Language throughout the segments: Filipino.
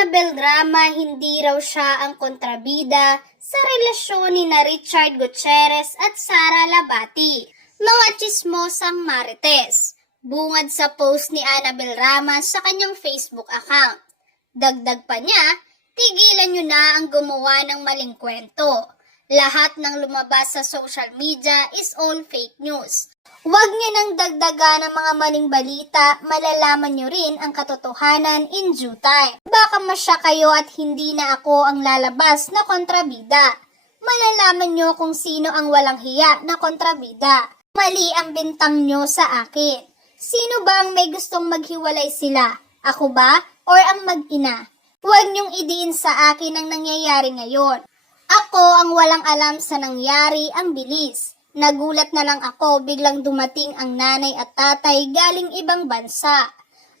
Annabel drama, hindi raw siya ang kontrabida sa relasyon ni na Richard Gutierrez at Sara Labati. Mga tsismosang marites, bungad sa post ni Annabel Rama sa kanyang Facebook account. Dagdag pa niya, tigilan nyo na ang gumawa ng maling kwento. Lahat ng lumabas sa social media is all fake news. Huwag niyo nang dagdagan ng mga maling balita, malalaman niyo rin ang katotohanan in due time. Baka masya kayo at hindi na ako ang lalabas na kontrabida. Malalaman niyo kung sino ang walang hiya na kontrabida. Mali ang bintang niyo sa akin. Sino ba ang may gustong maghiwalay sila? Ako ba? Or ang mag-ina? Huwag niyong idiin sa akin ang nangyayari ngayon. Ako ang walang alam sa nangyari, ang bilis. Nagulat na lang ako biglang dumating ang nanay at tatay galing ibang bansa.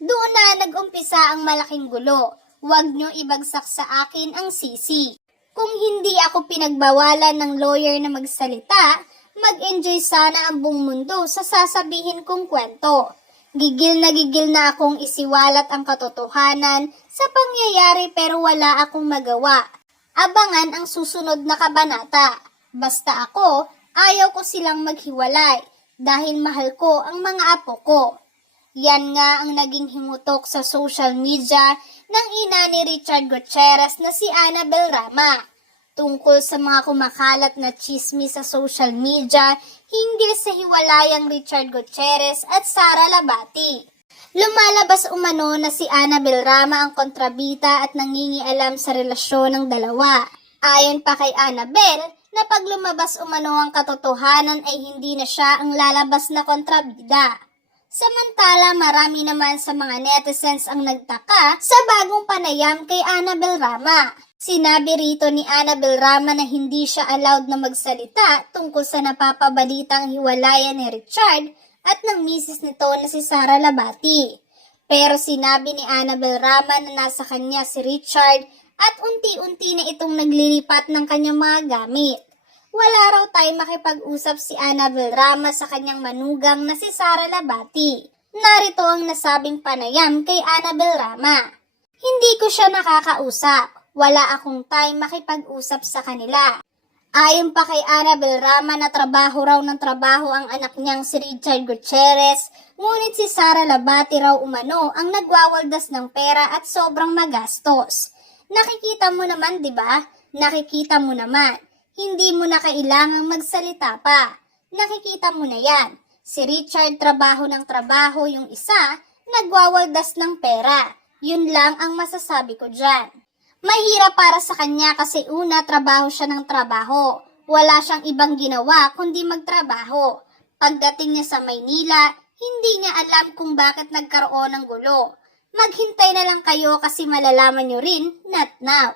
Doon na nag-umpisa ang malaking gulo. Huwag niyo ibagsak sa akin ang sisi. Kung hindi ako pinagbawalan ng lawyer na magsalita, mag-enjoy sana ang buong mundo sa sasabihin kong kwento. Gigil na akong isiwalat ang katotohanan sa pangyayari pero wala akong magawa. Abangan ang susunod na kabanata. Basta ako, ayaw ko silang maghiwalay dahil mahal ko ang mga apo ko. Yan nga ang naging himutok sa social media ng ina ni Richard Gutierrez na si Annabel Rama. Tungkol sa mga kumakalat na chismis sa social media hinggil sa hiwalayang Richard Gutierrez at Sara Labati. Lumalabas umano na si Annabel Rama ang kontrabida at nangingialam sa relasyon ng dalawa. Ayon pa kay Annabel, na pag lumabas umano ang katotohanan ay hindi na siya ang lalabas na kontrabida. Samantala, marami naman sa mga netizens ang nagtaka sa bagong panayam kay Annabel Rama. Sinabi rito ni Annabel Rama na hindi siya allowed na magsalita tungkol sa napapabalitang hiwalayan ni Richard at ng misis nito na si Sara Labati. Pero sinabi ni Annabel Rama na nasa kanya si Richard at unti-unti na itong naglilipat ng kanyang mga gamit. Wala raw tayo makipag-usap si Annabel Rama sa kanyang manugang na si Sara Labati. Narito ang nasabing panayam kay Annabel Rama. Hindi ko siya nakakausap. Wala akong time makipag-usap sa kanila. Ayon pa kay Annabel Rama na trabaho raw ng trabaho ang anak niyang si Richard Gutierrez, ngunit si Sara Labati raw umano ang nagwawaldas ng pera at sobrang magastos. Nakikita mo naman, di ba? Nakikita mo naman. Hindi mo na kailangang magsalita pa. Nakikita mo na yan. Si Richard trabaho ng trabaho, yung isa, nagwawaldas ng pera. Yun lang ang masasabi ko dyan. Mahirap para sa kanya kasi una, trabaho siya ng trabaho. Wala siyang ibang ginawa kundi magtrabaho. Pagdating niya sa Maynila, hindi niya alam kung bakit nagkaroon ng gulo. Maghintay na lang kayo kasi malalaman niyo rin, not now.